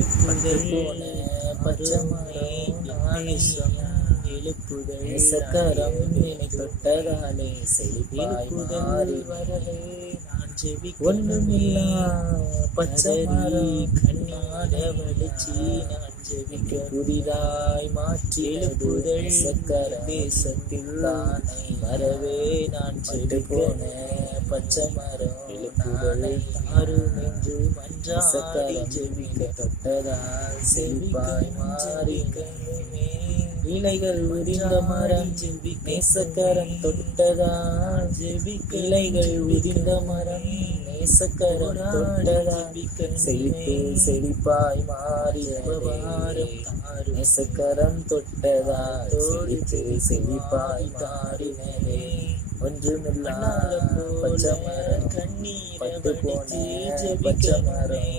பட்டு போன பச்சை மரம் எழுப்புதல் சக்கரம் என்னை தொட்டதாலே செழிப்பாய் மாறி வரவே நான் ஜெபிக்க ஒண்ணுமில்லா பச்சை மரம் கண்ணாட வலிச்சு நான் ஜெபிக்க புதிதாய் மாற்றி எழுப்புதல் சக்கர தேசத்தில் தானே வரவே நான் ஜெபிக்க பச்சை மரம் எழுப்புதலை தாரும் என்று மன்றாடி ஜெபிக்க தொட்டதால் செழிப்பாய் மாறி இலைகள் உதிர்ந்த மரம் நேசக்கரம் தொட்டதால் இலைகள் உதிர்ந்த மரம் நேசக்கரம் தொட்டதால் செழிப்பு செழிப்பாய் மாறி நேசக்கரம் தொட்டதால் செழிப்பு செழிப்பாய் மாறினே ஒன்றுமில்லா பச்சை மரம் பட்டு போன பச்சை மரம்